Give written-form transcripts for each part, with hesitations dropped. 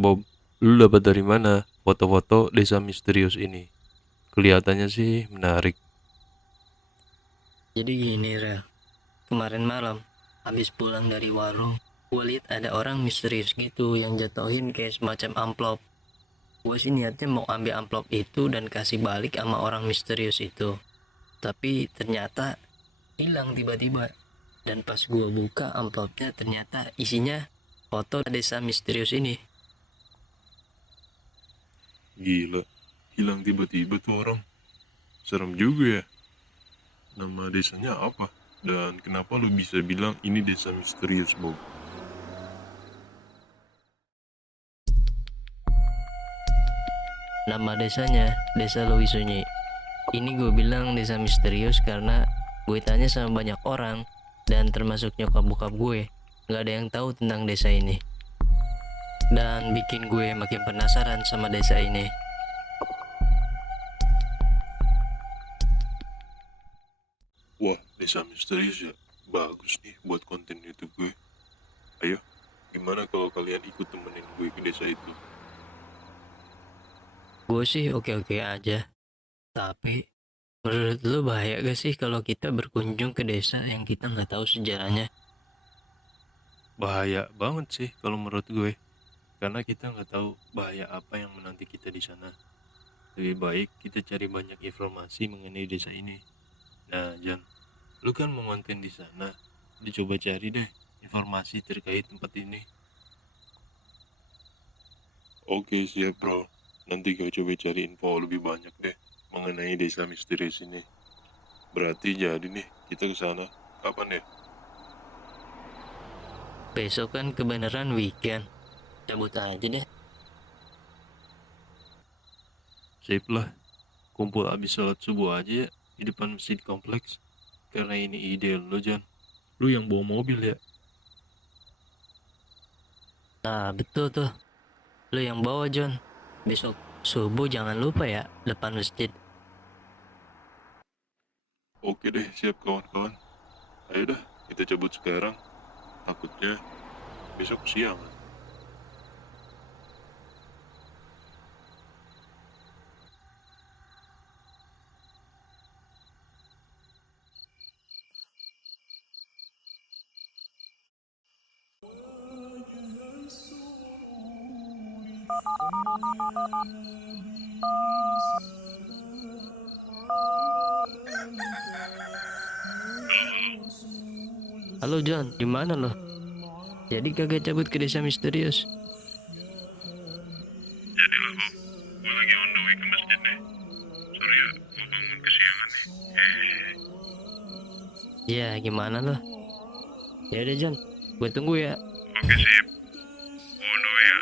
Bob, lu dapat dari mana foto-foto desa misterius ini? Kelihatannya sih menarik. Jadi gini, Rel. Kemarin malam, habis pulang dari warung, gue liat ada orang misterius gitu yang jatuhin kayak semacam amplop. Gue sih niatnya mau ambil amplop itu dan kasih balik sama orang misterius itu. Tapi ternyata hilang tiba-tiba. Dan pas gue buka amplopnya ternyata isinya foto desa misterius ini. Gila, hilang tiba-tiba tuh orang. Serem juga ya. Nama desanya apa? Dan kenapa lu bisa bilang ini desa misterius, Bob? Nama desanya Desa Lewi Sunyi. Ini gue bilang desa misterius karena gue tanya sama banyak orang dan termasuk nyokap bokap gue, nggak ada yang tahu tentang desa ini. Dan bikin gue makin penasaran sama desa ini. Wah, desa misterius ya. Bagus nih buat konten YouTube gue. Ayo, gimana kalau kalian ikut temenin gue ke desa itu? Gue sih oke-oke aja. Tapi menurut lu bahaya gak sih kalau kita berkunjung ke desa yang kita nggak tahu sejarahnya? Bahaya banget sih kalau menurut gue. Karena kita nggak tahu bahaya apa yang menanti kita di sana. Lebih baik kita cari banyak informasi mengenai desa ini. Nah, Jan, lu kan mau konten di sana. Dicoba cari deh informasi terkait tempat ini. Oke, siap bro. Nanti gue coba cari info lebih banyak deh mengenai desa misterius ini. Berarti jadi nih kita ke sana. Kapan ya? Besok kan kebenaran weekend. Cabut aja deh. Sip lah. Kumpul abis sholat subuh aja ya di depan masjid kompleks. Karena ini ide lo, Jan. Lu yang bawa mobil ya? Nah betul tuh. Lu yang bawa John. Besok subuh jangan lupa ya depan masjid. Oke deh, siap kawan-kawan. Ayo dah, kita cabut sekarang. Takutnya besok siang. Halo John, gimana lo? Jadi kagak cabut ke desa misterius? Jadilah Bob, gue lagi on the way ke masjid nih. Sorry ya, gue bangun kesiangan nih. Ya gimana lo? Ya udah John, gue tunggu ya. Oke sip, gue on the way ya.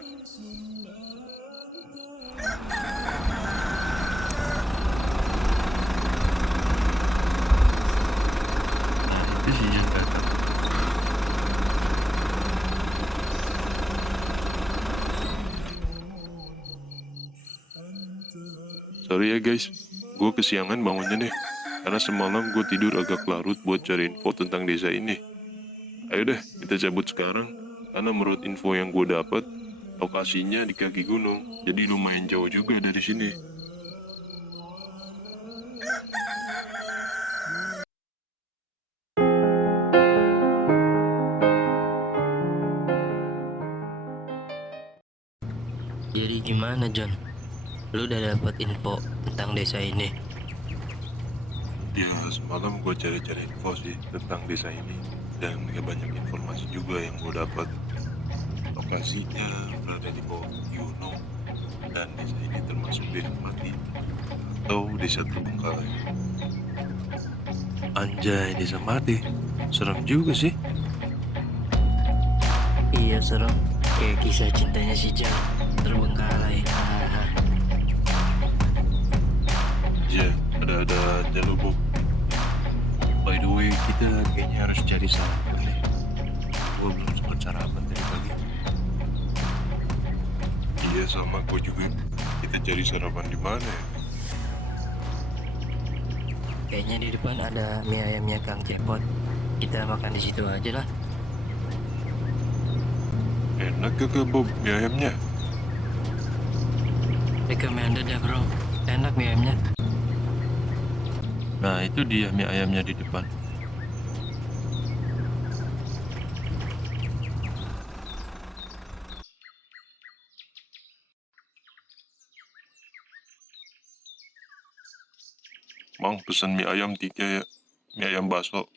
Nanti sih yang datang. Sorry ya guys, gue kesiangan bangunnya nih. Karena semalam gue tidur agak larut buat cari info tentang desa ini. Ayo deh, kita cabut sekarang. Karena menurut info yang gue dapat, lokasinya di kaki gunung. Jadi lumayan jauh juga dari sini. Jadi gimana John? Lu udah dapat info tentang desa ini? Ya, semalam gue cari-cari info sih tentang desa ini. Dan gak banyak informasi juga. juga yang gue dapat. Lokasinya berada di bawah gunung dan desa ini termasuk desa mati atau desa terbengkalai. Anjay, desa mati. Serem juga sih. Iya serem, kayak kisah cintanya si Jan terbengkalai. Hahaha. Ya, ada aja lo, Bob. By the way, kita kayaknya harus cari sarapan deh. Gue belum sempat sarapan tadi pagi. Iya, sama gue juga. Kita cari sarapan di mana ya? Kayaknya di depan ada mie ayamnya Kang Cepot. Kita makan di situ aja lah. Enak gak Bob mie ayamnya? Recommended ya bro, enak mie ayamnya. Nah, itu dia mie ayamnya di depan. Mang, pesan mie ayam 3 ya. Mie ayam bakso.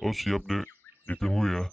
Oh siap deh, ditunggu ya.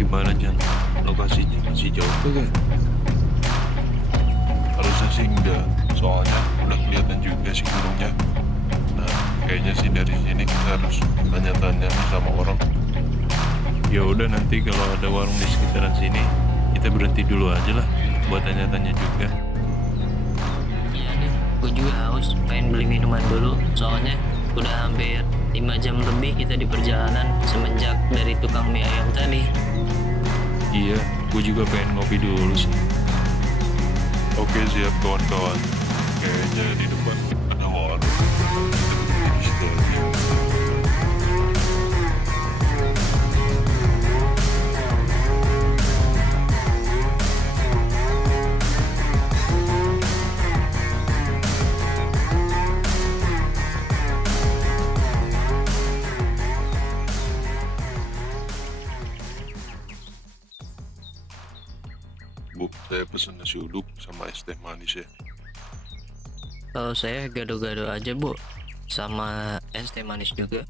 Gimana, Jan? Lokasinya masih jauh kagak? Harusnya sih enggak, soalnya udah kelihatan juga sih gunungnya. Nah, kayaknya sih dari sini kita harus tanya-tanya nih sama orang. Ya udah, nanti kalau ada warung di sekitaran sini, kita berhenti dulu aja lah buat tanya-tanya juga. Iya nih, gue juga haus, pengen beli minuman dulu. Soalnya udah hampir 5 jam lebih kita di perjalanan semenjak dari tukang mie ayam tadi. Iya, gue juga pengen ngopi dulu sih. Oke siap kawan-kawan. Kayaknya di depan ada warung. Kita berhenti di situ aja. Bu, saya pesan nasi uduk sama es teh manis ya. Kalau saya gado-gado aja bu, sama es teh manis juga.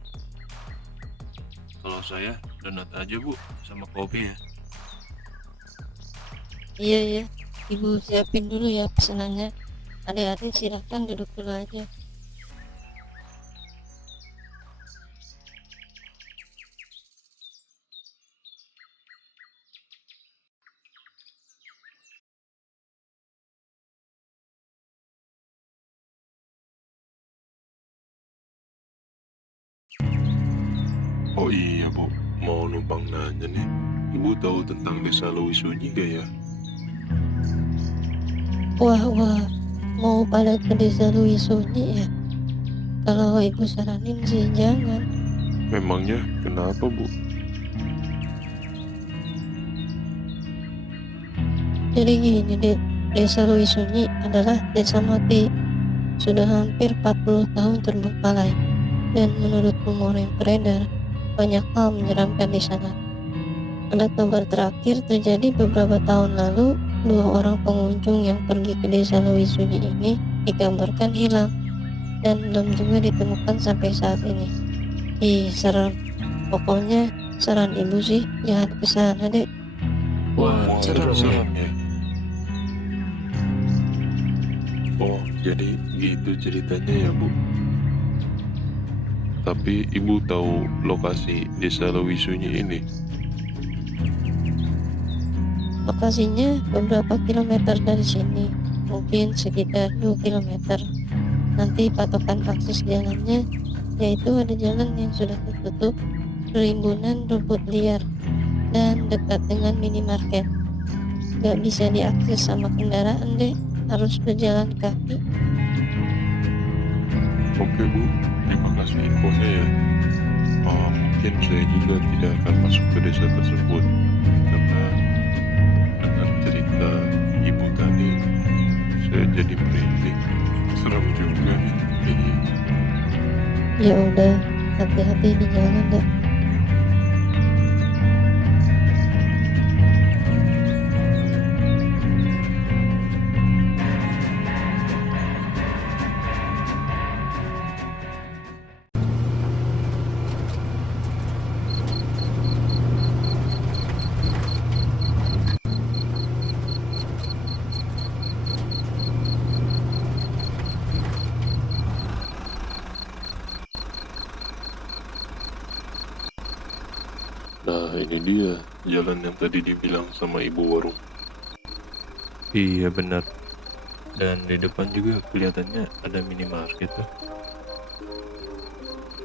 Kalau saya donat aja, Bu, sama kopi ya. Iya ya, ibu siapin dulu ya pesanannya. Adik-adik silakan duduk dulu aja. Oh iya Bu, mau numpang nanya nih. Ibu tahu tentang desa Lewi Sunyi gak ya? Wah, mau pada ke desa Lui Sunyi ya? Kalau ibu saranin sih jangan. Memangnya kenapa Bu? Jadi gini deh, desa Lui Sunyi adalah desa mati. Sudah hampir 40 tahun terbengkalai. Dan menurut rumor yang beredar, banyak hal menyeramkan di sana. Pada kabar terakhir terjadi beberapa tahun lalu, 2 orang pengunjung yang pergi ke desa Lui Sunyi ini dikabarkan hilang dan belum juga ditemukan sampai saat ini. Ih, serem. Pokoknya saran ibu sih jangan ke sana deh. Wah, serem ya. serem ya. Oh, jadi gitu ceritanya ya Bu. Tapi Ibu tahu lokasi desa Lewi Sunyi ini? Lokasinya beberapa kilometer dari sini, mungkin sekitar 2 kilometer. Nanti patokan akses jalannya yaitu ada jalan yang sudah tertutup, rimbunan rumput liar, dan dekat dengan minimarket. Gak bisa diakses sama kendaraan deh, harus berjalan kaki. Oke Bu, terima kasih infonya ya. Mungkin saya juga tidak akan masuk ke desa tersebut karena dengan cerita ibu tadi saya jadi merinding. Serem juga nih. Iya. Ya udah, hati-hati di jalan dah. Nah ini dia jalan yang tadi dibilang sama ibu warung. Iya benar. Dan di depan juga kelihatannya ada minimarket tuh.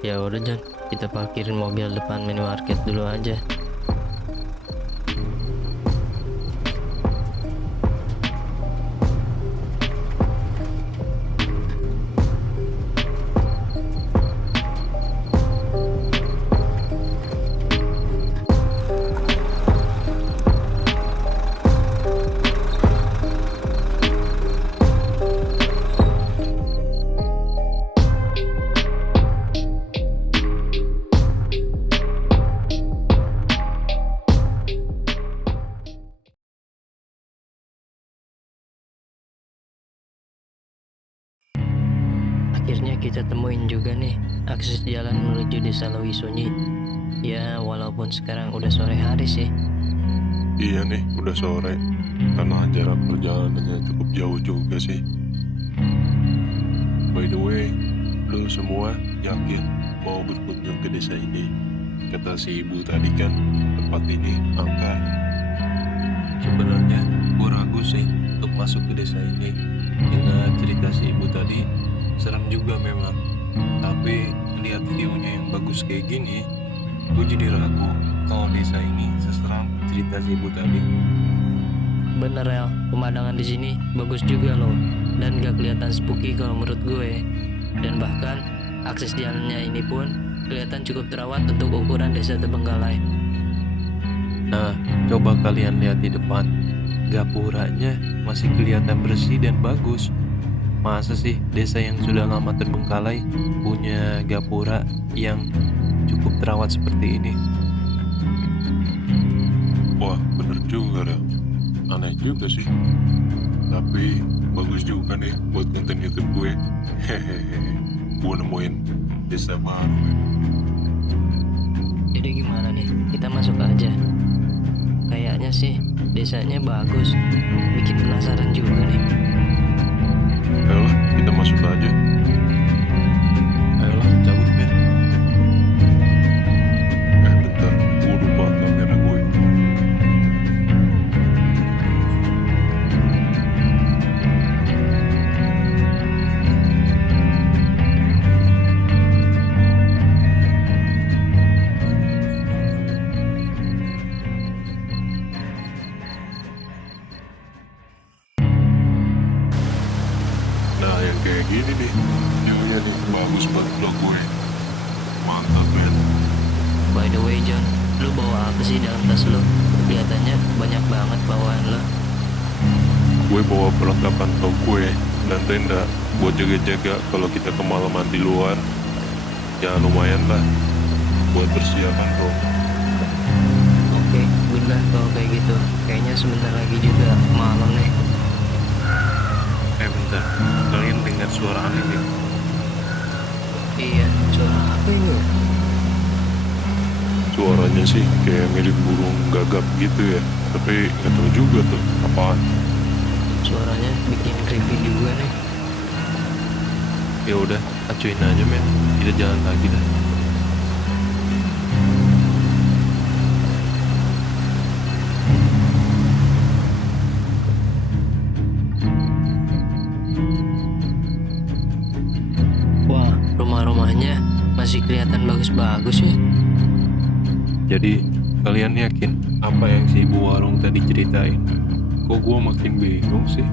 Ya udah John, kita parkirin mobil depan minimarket dulu aja. Akhirnya kita temuin juga nih akses jalan menuju desa Lewisunyi. Ya walaupun sekarang udah sore hari sih. Iya nih udah sore karena jarak perjalanannya cukup jauh juga sih. By the way, lu semua yakin mau berkunjung ke desa ini? Kata si ibu tadi kan tempat ini angker. Sebenarnya gue ragu sih untuk masuk ke desa ini. Dengan cerita si ibu tadi serem juga memang. Tapi lihat view-nya yang bagus kayak gini, gue jadi ragu kalau desa ini seseram cerita si ibu tadi. Bener El, pemandangan di sini bagus juga loh, dan gak kelihatan spooky kalau menurut gue. Dan bahkan akses jalannya ini pun kelihatan cukup terawat untuk ukuran desa Terbengkalai. Nah, coba kalian lihat di depan. Gapuranya masih kelihatan bersih dan bagus. Masa sih desa yang sudah lama terbengkalai punya gapura yang cukup terawat seperti ini? Wah bener juga dah. Aneh juga sih. Tapi bagus juga nih buat konten YouTube gue. Hehehe. Gue nemuin desa baru ya. Jadi gimana nih, kita masuk aja? Kayaknya sih desanya bagus, bikin penasaran juga nih. Ayolah kita masuk aja. Ayolah, cabut Ben. Bentar, gue lupa kamera gue. Nah yang kayak gini nih, view-nya nih bagus banget vlog gue. Mantap men. By the way John, lu bawa apa sih dalam tas lu? Kelihatannya banyak banget bawaan lu. Gue bawa perlengkapan vlog gue dan tenda buat jaga-jaga kalau kita kemalaman di luar. Ya lumayan lah buat persiapan bro. Oke, udah kalau kayak gitu. Kayaknya sebentar lagi juga malam nih. Bentar, kalian dengar suara aneh nih? Iya, suara apa ini ya? Suaranya sih kayak mirip burung gagak gitu ya, tapi nggak tahu juga tuh apaan. Suaranya bikin creepy juga nih. Ya udah, acuin aja men. Kita jalan lagi dah. rumah-rumahnya masih kelihatan bagus-bagus ya. Jadi kalian yakin apa yang si ibu warung tadi ceritain? Kok gua makin bingung sih?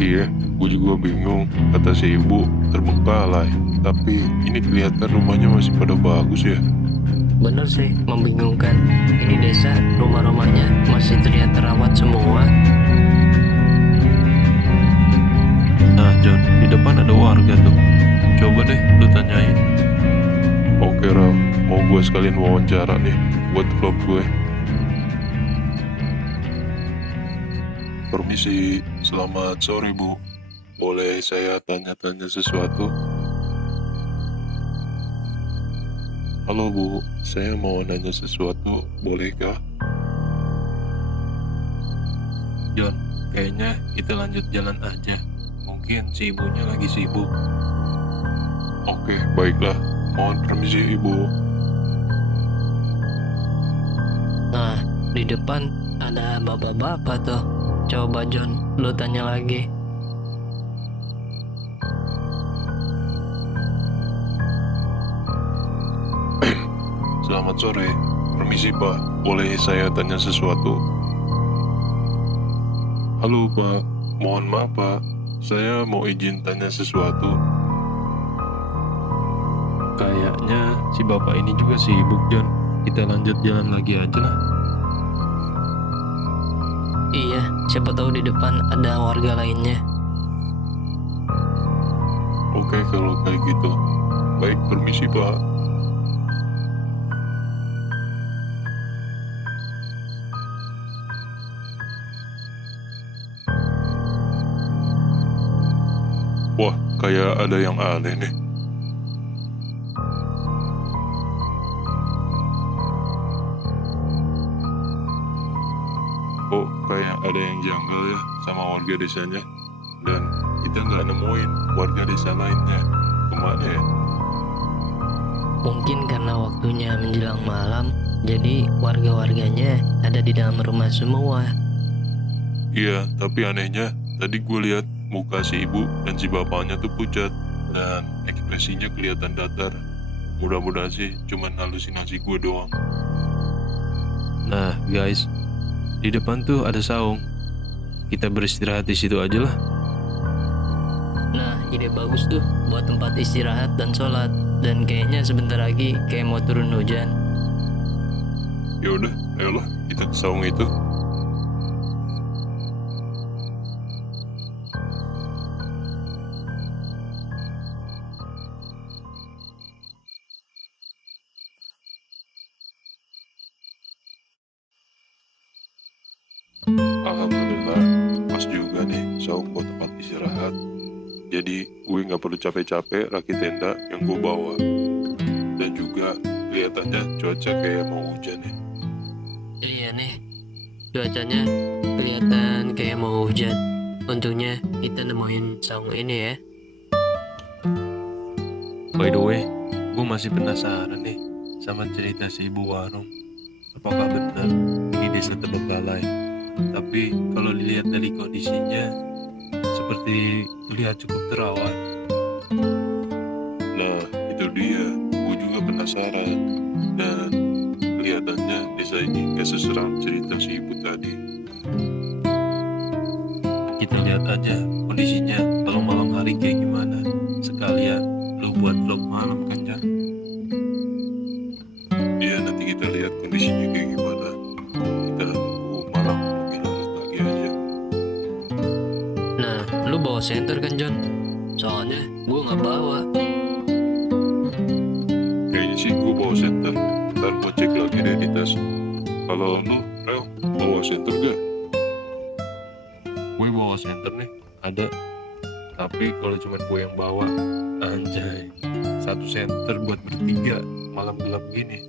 Iya, gue juga bingung. Kata si ibu terbengkalai. Tapi ini kelihatan rumahnya masih pada bagus ya. Bener sih, membingungkan. Ini desa, rumah-rumahnya masih terlihat terawat semua. Nah John, di depan ada warga tuh. Coba deh lu tanyain. Oke Ram, mau gue sekalian wawancara nih buat vlog gue. Permisi, selamat sore Bu. Boleh saya tanya-tanya sesuatu? Halo Bu, saya mau nanya sesuatu, bolehkah? John, kayaknya kita lanjut jalan aja. Mungkin si ibunya lagi sibuk. Oke, baiklah. Mohon permisi Ibu. Nah, di depan ada bapak-bapak tuh. Coba John, lu tanya lagi. Selamat sore. Permisi Pak, boleh saya tanya sesuatu? Halo Pak, mohon maaf Pak. Saya mau izin tanya sesuatu. Kayaknya si bapak ini juga sibuk John. Kita lanjut jalan lagi aja lah. Iya, siapa tahu di depan ada warga lainnya. Oke kalau kayak gitu. Baik, permisi Pak. Wah, kayak ada yang aneh nih. Kok kayak ada yang janggal ya sama warga desanya. Dan kita nggak nemuin warga desa lainnya. Kemana ya? Mungkin karena waktunya menjelang malam, jadi warga-warganya ada di dalam rumah semua. Iya, tapi anehnya tadi gue lihat muka si ibu dan si bapaknya tuh pucat. Dan ekspresinya kelihatan datar. Mudah-mudahan sih cuman halusinasi gue doang. Nah guys, di depan tuh ada saung. Kita beristirahat di situ aja lah. Nah, ide bagus tuh buat tempat istirahat dan sholat. Dan kayaknya sebentar lagi kayak mau turun hujan. Ya udah, ayolah kita ke saung itu. Alhamdulillah, pas juga nih saung buat tempat istirahat. Jadi gue nggak perlu capek-capek rakit tenda yang gue bawa. Dan juga kelihatannya cuaca kayak mau hujan ya. Iya nih, cuacanya kelihatan kayak mau hujan. Untungnya kita nemuin saung ini ya. By the way, gue masih penasaran nih sama cerita si ibu warung. Apakah benar ini desa terbengkalai? Tapi kalau dilihat dari kondisinya, seperti terlihat cukup terawat. Nah, itu dia. Gue juga penasaran. Dan kelihatannya desa ini gak seseram cerita si ibu tadi. Kita lihat aja kondisinya kalau malam hari kayak gimana. Sekalian lu buat vlog malam kan, Jan? Iya, nanti kita lihat kondisinya kayak gimana. Kita tunggu malam lebih lanjut lagi aja. Nah, lu bawa senter kan John? Soalnya gue nggak bawa. Kayaknya sih gue bawa senter. Ntar gue cek lagi deh di tas. Kalau lu, Rel, bawa senter gak? Gue bawa senter nih, ada. Tapi kalau cuma gue yang bawa, anjay, satu senter buat bertiga malam gelap gini.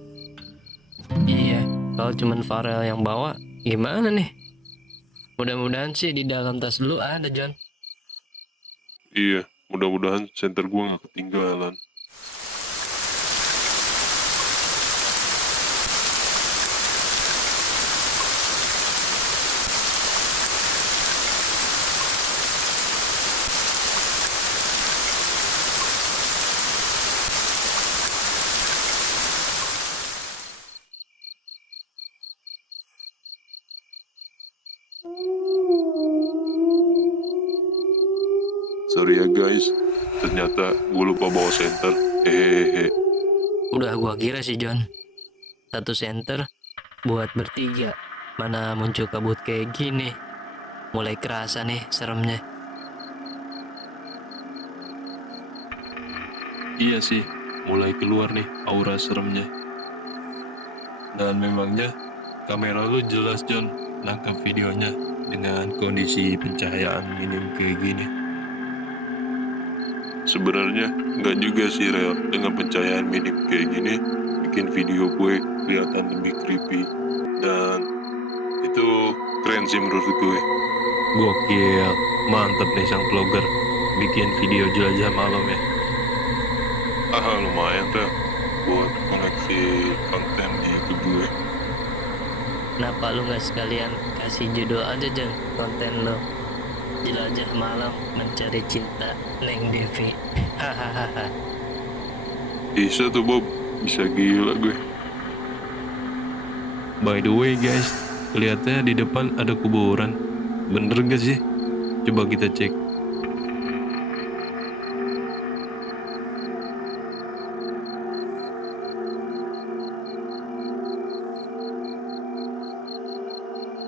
Iya, kalau cuman Farel yang bawa, gimana nih? Mudah-mudahan sih di dalam tas lu ada John. Iya, mudah-mudahan senter gue gak ketinggalan. Sorry ya guys, ternyata gue lupa bawa senter. Hehehe. Udah gua kira sih John, satu senter buat bertiga. Mana muncul kabut kayak gini. Mulai kerasa nih seremnya. Iya sih, mulai keluar nih aura seremnya. Dan memangnya kamera lu jelas John, nangkap videonya dengan kondisi pencahayaan minim kayak gini. Sebenarnya nggak juga sih Rel, dengan pencahayaan minim kayak gini bikin video gue kelihatan lebih creepy dan itu keren sih menurut gue. Gokil, mantep nih sang vlogger, bikin video jelajah malam ya. Lumayan Rel buat koleksi konten di YouTube gue. Kenapa lu nggak sekalian kasih judul aja John konten lo? Jelajah malam mencari cinta Neng Devi. Hahaha. Bisa tuh Bob, bisa gila gue. By the way guys, kelihatannya di depan ada kuburan. Bener gak sih? Coba kita cek.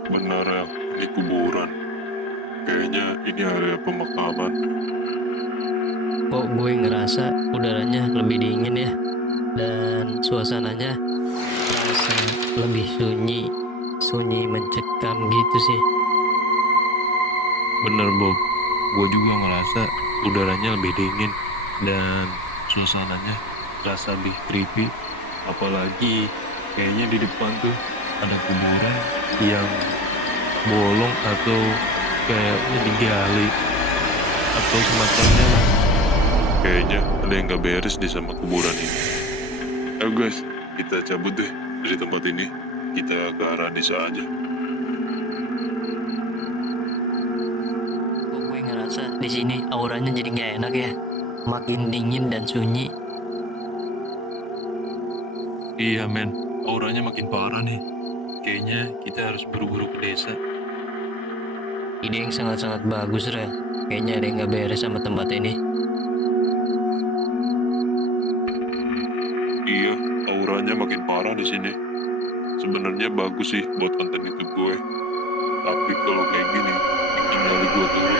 Benar Rel, ini kuburan. Kayaknya ini area pemakaman. Kok gue ngerasa udaranya lebih dingin ya, dan suasananya terasa lebih sunyi mencekam gitu sih. Bener Bob, gue juga ngerasa udaranya lebih dingin dan suasananya terasa lebih creepy. Apalagi kayaknya di depan tuh ada kuburan yang bolong atau kayaknya digali atau semacamnya lah. Kayaknya ada yang gak beres di sama kuburan ini. Ayo guys, kita cabut deh dari tempat ini. Kita ke arah desa aja. Kok gue ngerasa di sini auranya jadi nggak enak ya, makin dingin dan sunyi. Iya men, auranya makin parah nih. Kayaknya kita harus buru-buru ke desa. Ide yang sangat-sangat bagus Rel. Kayaknya ada yang nggak beres sama tempat ini. Iya, auranya makin parah di sini. Sebenarnya bagus sih buat konten YouTube gue. Tapi kalau kayak gini, bikin nyali gue turun.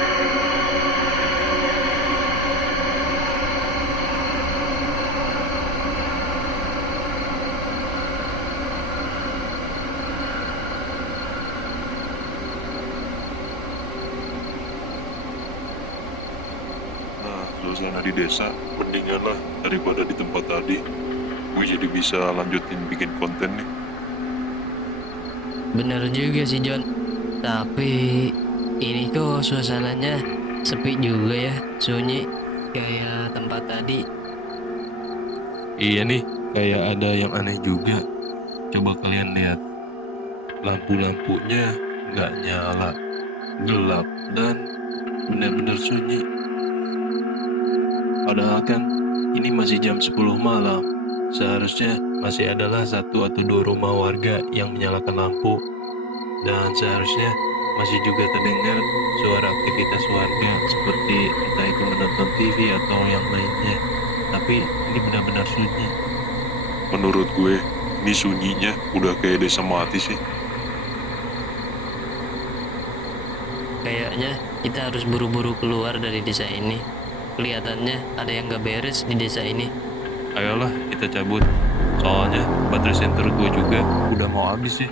Nah, suasana di desa mendingan lah daripada di tempat tadi. Gue jadi bisa lanjutin bikin konten nih. Bener juga sih John. Tapi ini kok suasananya sepi juga ya, sunyi kayak tempat tadi. Iya nih, kayak ada yang aneh juga. Coba kalian lihat, lampu-lampunya nggak nyala, gelap dan benar-benar sunyi. Padahal kan ini masih jam 10 malam. Seharusnya masih adalah satu atau dua rumah warga yang menyalakan lampu. Dan seharusnya masih juga terdengar suara aktivitas warga seperti entah itu menonton TV atau yang lainnya. Tapi ini benar-benar sunyi. Menurut gue, ini sunyinya udah kayak desa mati sih. Kayaknya kita harus buru-buru keluar dari desa ini. Kelihatannya ada yang gak beres di desa ini. Ayolah kita cabut. Soalnya baterai senter gue juga udah mau habis sih.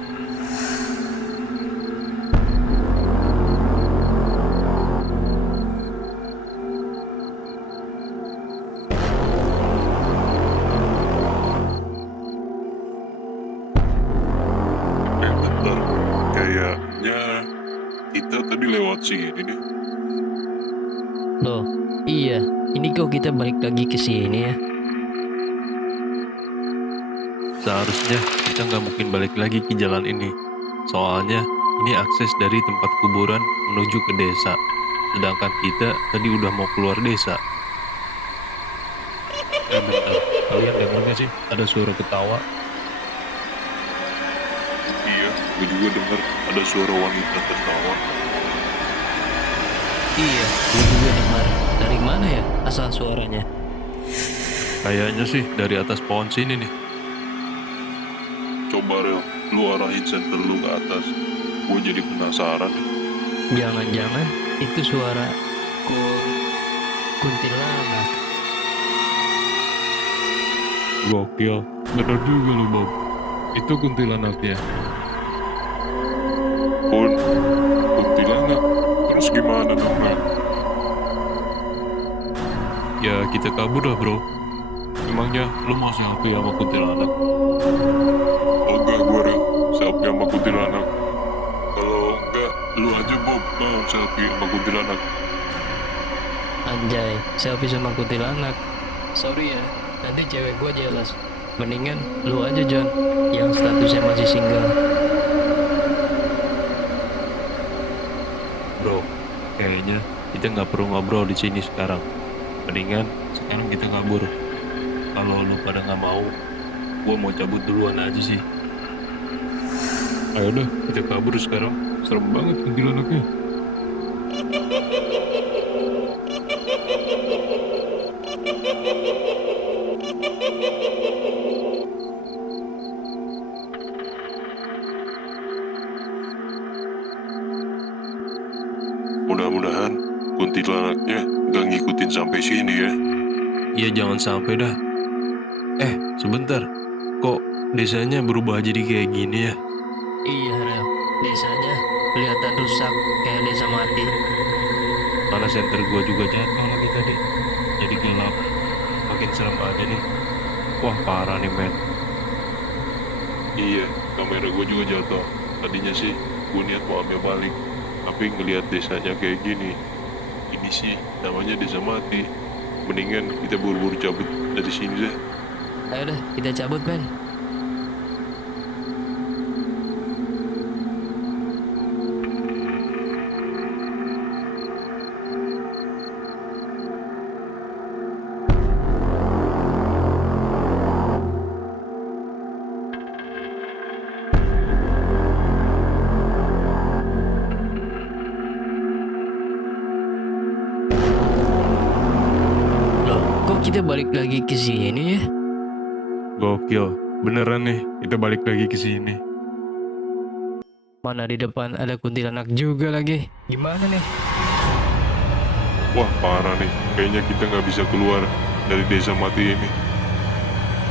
Bentar, kayaknya kita tadi lewat sini nih. Loh, iya, ini kok kita balik lagi ke sini ya? Seharusnya kita nggak mungkin balik lagi ke jalan ini. Soalnya ini akses dari tempat kuburan menuju ke desa. Sedangkan kita tadi udah mau keluar desa. Bentar, kalian dengar nggak sih ada suara ketawa? Iya, gue juga dengar ada suara wanita tertawa. Iya, gue juga dengar dari Dari mana ya asal suaranya? Kayaknya sih dari atas pohon sini nih. Coba Rel, lu arahin senter lu ke atas. Gue jadi penasaran nih. Jangan-jangan itu suara kuntilanak. Gokil, bener juga lu Bob. Itu kuntilanaknya. Kuntilanak. Terus gimana dong, men? Ya kita kabur lah bro. Emangnya lu mau selfie sama kuntilanak? Enggak gue Rel, selfie sama kuntilanak. Kalau enggak, lu aja Bob mau selfie sama kuntilanak. Anjay, selfie sama kuntilanak. Sorry ya, nanti cewek gua jelas. Mendingan lu aja John, yang statusnya masih single. Bro, kayaknya kita nggak perlu ngobrol di sini sekarang. Mendingan sekarang kita kabur. Kalau lu pada nggak mau, gua mau cabut duluan aja sih. Ayo dah, kita kabur sekarang. Serem banget kuntilanaknya. Mudah-mudahan kuntilanaknya nggak ngikutin sampai sini ya. Iya jangan sampai dah. Sebentar. Kok desanya berubah jadi kayak gini ya? Iya Rel, desanya kelihatan rusak kayak desa mati. Mana senter gua juga jatuh lagi tadi. Jadi gelap. Makin serem aja nih. Wah parah nih men. Iya, kamera gue juga jatuh. Tadinya sih gue niat mau ambil balik, tapi ngelihat desanya kayak gini, ini sih namanya desa mati. Mendingan kita buru-buru cabut dari sini deh. Ayo dah, kita cabut men. Loh, kok kita balik lagi ke sini ya? Gokil. Beneran nih, kita balik lagi ke sini. Mana di depan ada kuntilanak juga lagi. Gimana nih? Wah parah nih, kayaknya kita nggak bisa keluar dari desa mati ini.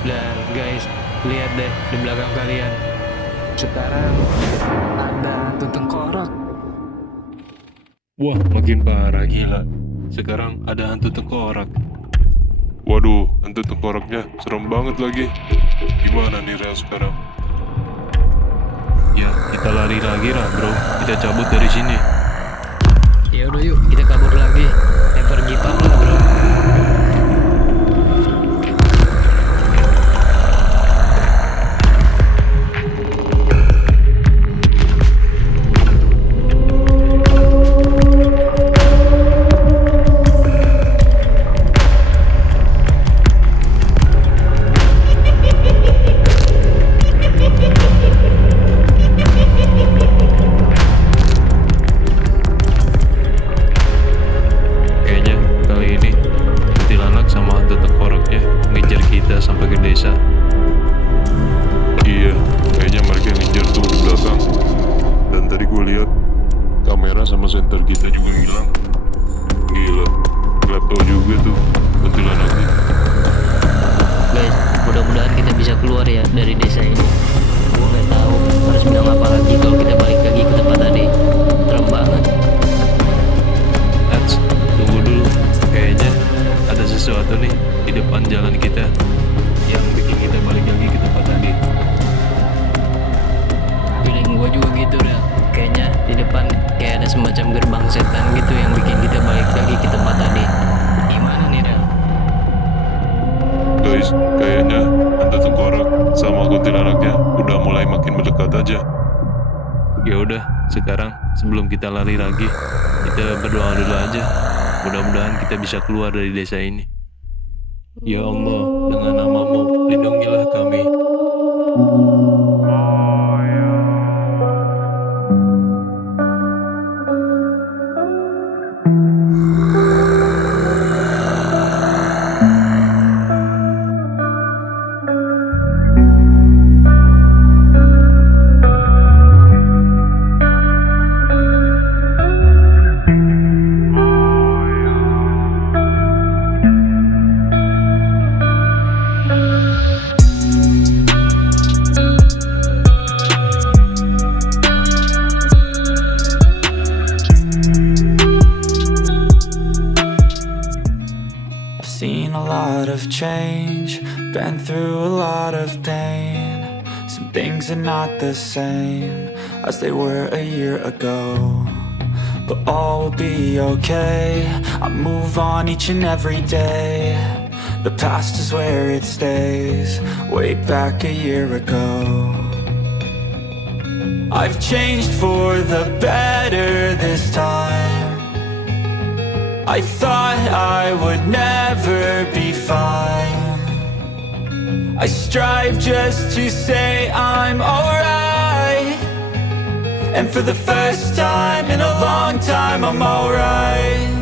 Dan guys, lihat deh di belakang kalian. Sekarang ada hantu tengkorak. Wah makin parah gila. Sekarang ada hantu tengkorak. Waduh, hantu tengkoraknya serem banget lagi. Gimana nih Rel sekarang? Ya kita lari lagi lah bro. Kita cabut dari sini. Ya udah yuk, kita kabur lagi. Pergi lah bro. Kayaknya kali ini kuntilanak sama hantu tengkoraknya ngejar kita sampai ke desa. Iya, kayaknya mereka ngejar tuh di belakang. Dan tadi gue lihat kamera sama senter kita juga hilang. Gila, gelap tau juga tuh kuntilanaknya. Guys, mudah-mudahan kita bisa keluar ya dari desa ini. Gue nggak tahu harus bilang apa lagi kalau kita balik lagi ke tempat tadi. Serem banget. Ats, tunggu dulu. Kayaknya ada sesuatu nih di depan jalan kita yang bikin kita balik lagi ke tempat tadi. Feeling gue juga gitu Rel. Kayaknya di depan kayak ada semacam gerbang setan gitu yang bikin kita balik lagi ke tempat tadi. Gimana nih Rel? Guys, kayaknya hantu tengkorak sama kuntilanaknya udah mulai makin mendekat aja. Ya udah, sekarang sebelum kita lari lagi, kita berdoa dulu aja. Mudah-mudahan kita bisa keluar dari desa ini. Ya Allah, dengan namamu, lindungilah kami. change, been through a lot of pain. Some things are not the same as they were a year ago, but all will be okay. I move on each and every day. The past is where it stays, way back a year ago. I've changed for the better this time. I thought I would never be fine. I strive just to say I'm alright, and for the first time in a long time I'm alright.